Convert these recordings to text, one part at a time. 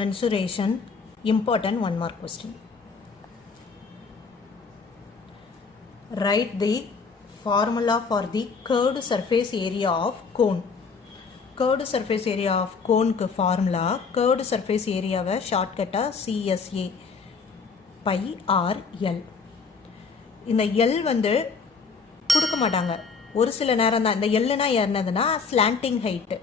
mensuration, important 1 mark question. Write the formula for the curved surface area of cone. Curved surface area of cone க்கு formula curved surface area வை shortcut CSA pi r L. இந்த L வந்து கொடுக்க மாட்டாங்க, ஒரு சில நேரம் தான். இந்த Lனா என்னதுன்னா ஸ்லாண்டிங் ஹைட்டு,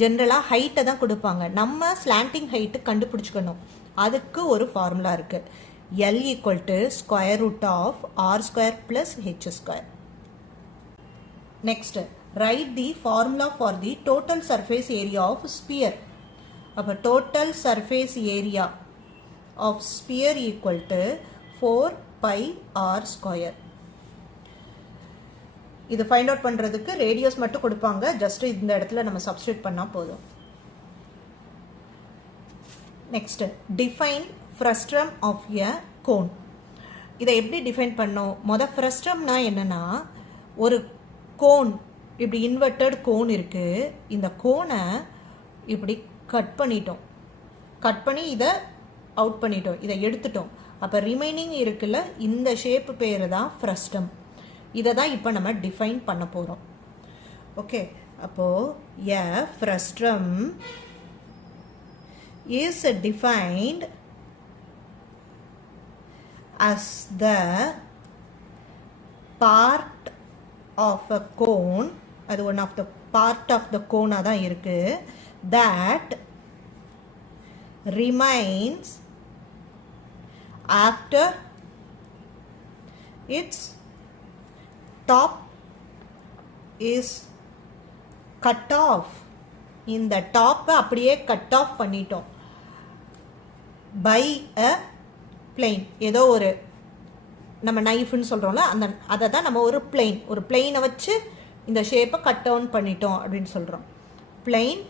ஜென்ரலாக ஹைட்டை தான் கொடுப்பாங்க. நம்ம ஸ்லாண்டிங் ஹைட்டு கண்டுபிடிச்சிக்கணும், அதுக்கு ஒரு ஃபார்முலா இருக்கு. L equal to square root of r square plus h square. Next, write the formula for the total surface area of sphere. அப்போ total surface area of sphere equal to 4 pi r square. இது find out பண்ணுறதுக்கு radius மட்டும் கொடுப்பாங்க, just இந்த இடத்துல நம்ம substitute பண்ணால் போதும். Next, define frustum of a cone. இதை எப்படி டிஃபைன் பண்ணோம்? ஃப்ரஸ்ட்ரம்னா என்னன்னா, ஒரு கோன் இப்படி இன்வெர்டட் கோன் இருக்கு, இந்த கோனை இப்படி கட் பண்ணிட்டோம், கட் பண்ணி இதை அவுட் பண்ணிட்டோம், இதை எடுத்துட்டோம். அப்போ ரிமைனிங் இருக்குல்ல, இந்த ஷேப்பு பேர் தான் ஃப்ரஸ்ட்ரம். இதை தான் இப்போ நம்ம டிஃபைன் பண்ண போகிறோம். ஓகே, அப்போது எ ஃப்ரஸ்ட்ரம் is defined as the part of a cone, அது one of the part of the cone தான் இருக்கு, that remains after its top is cut off. இந்த டாப்பை அப்படியே கட் ஆஃப் பண்ணிட்டோம் பை அ பிளெயின். ஏதோ ஒரு நம்ம நைஃப்னு சொல்கிறோம்ல, அதை தான் நம்ம ஒரு பிளெயினை வச்சு இந்த ஷேப்பை கட் டவுன் பண்ணிட்டோம் அப்படின்னு சொல்கிறோம். பிளெயின்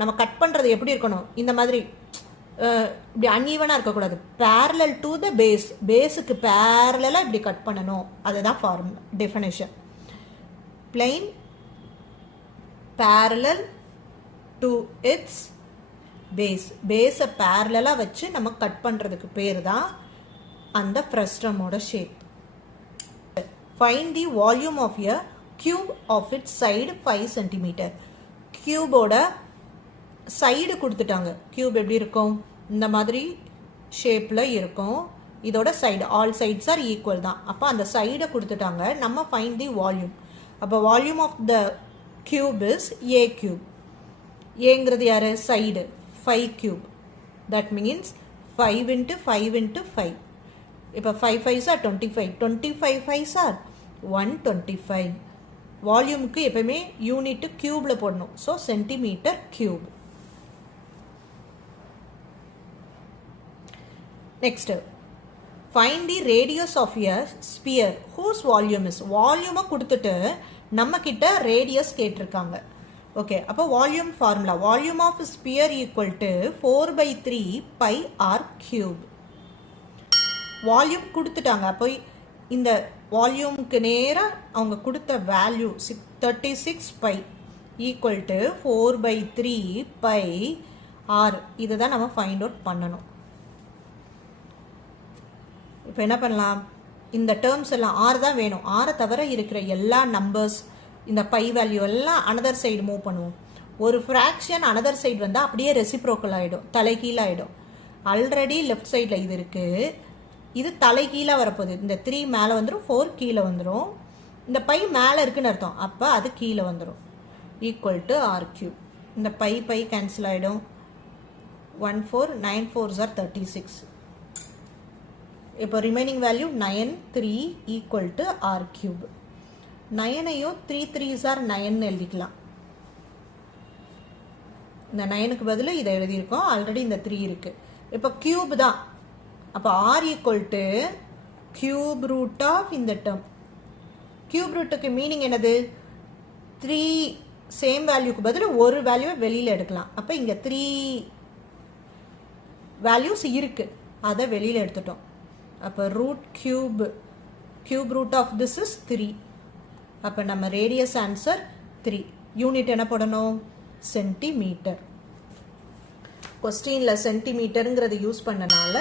நம்ம கட் பண்ணுறது எப்படி இருக்கணும்? இந்த மாதிரி இப்படி அன்ஈவனாக இருக்கக்கூடாது, பேரலல் டு த பேஸுக்கு பேரலாக இப்படி கட் பண்ணணும். அதுதான் formula definition. Plane parallel to its பேஸை பேரலாக வச்சு நம்ம கட் பண்ணுறதுக்கு பேர் தான் அந்த ஃப்ரஸ்ட்ரமோட shape. Find the volume of a cube of its side 5 cm. கியூபோட சைடு கொடுத்துட்டாங்க. கியூப் எப்படி இருக்கும்? இந்த மாதிரி ஷேப்பில் இருக்கும். இதோட side, all sides are equal தான். அப்போ அந்த சைடை கொடுத்துட்டாங்க. நம்ம ஃபைண்ட் தி வால்யூம். அப்போ volume of the cube is a cube. ஏங்கிறது யார்? சைடு. 5 கியூப். That means 5 × 5 × 5. இப்போ 5 5s are 25. 25 5s are 125. வால்யூமுக்கு எப்பவுமே யூனிட் கியூப்ல போடணும். So centimetre cube. Next, find the radius of a sphere whose volume is. வால்யூமை கொடுத்துட்டு நம்ம கிட்ட ரேடியஸ் கேட்டிருக்காங்க. ஓகே, அப்போ volume formula, volume of sphere equal to 4/3 pi r cube. Volume கொடுத்துட்டாங்க. அப்போ இந்த வால்யூமுக்கு நேராக அவங்க கொடுத்த value 36 pi equal to 4/3 pi r. இதை தான் நம்ம ஃபைண்ட் அவுட் பண்ணணும். இப்போ என்ன பண்ணலாம்? இந்த டேர்ம்ஸ் எல்லாம் ஆர் தான் வேணும். ஆரை தவிர இருக்கிற எல்லா நம்பர்ஸ், இந்த பை வேல்யூ எல்லாம் அனதர் சைடு மூவ் பண்ணுவோம். ஒரு ஃப்ராக்ஷன் அனதர் சைடு வந்தால் அப்படியே ரெசிப்ரோக்கல் ஆகிடும், தலைகீழாகிடும். ஆல்ரெடி லெஃப்ட் சைடில் இது இருக்குது, இது தலைகீழாக வரப்போகுது. இந்த 3 மேலே வந்துடும், 4 கீழே வந்துடும். இந்த பை மேலே இருக்குன்னு அர்த்தம், அப்போ அது கீழே வந்துடும். Equal to r cube. இந்த பை கேன்சல் ஆகிடும். 1 4 9 4s are 36. இப்போ remaining value 9 3 equal to r cube. 9ஐயும் 3 3s are 9 எழுதிக்கலாம். இந்த 9க்கு பதில் இதை எழுதியிருக்கோம், ஆல்ரெடி இந்த 3 இருக்கு. இப்போ கியூப் தான். அப்போ r equal to cube root of இந்த டேர்ம். கியூப் ரூட்டுக்கு மீனிங் என்னது? 3 சேம் வேல்யூக்கு பதில் ஒரு வேல்யூவை வெளியில் எடுக்கலாம். அப்போ இங்கே 3 வேல்யூஸ் இருக்கு, அதை வெளியில் எடுத்துட்டோம். அப்போ root cube root of this is 3. அப்போ நம்ம ரேடியஸ் ஆன்சர் 3. யூனிட் என்ன போடணும்? சென்டிமீட்டர். கொஸ்டினில் சென்டிமீட்டருங்கிறது யூஸ் பண்ணனால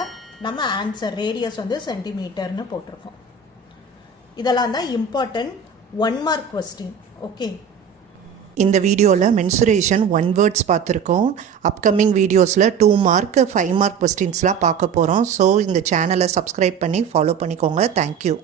நம்ம ஆன்சர் ரேடியஸ் வந்து சென்டிமீட்டர்னு போட்டிருக்கோம். இதெல்லாம் தான் இம்பார்ட்டன்ட் 1 மார்க் கொஸ்டின். ஓகே, இந்த வீடியோவில் மென்சுரேஷன் 1 வேர்ட்ஸ் பார்த்துருக்கோம். அப்கமிங் வீடியோஸில் 2 மார்க் 5 மார்க் கொஸ்டின்ஸ்லாம் பார்க்க போகிறோம். ஸோ இந்த சேனலை சப்ஸ்கிரைப் பண்ணி ஃபாலோ பண்ணிக்கோங்க. தேங்க்யூ.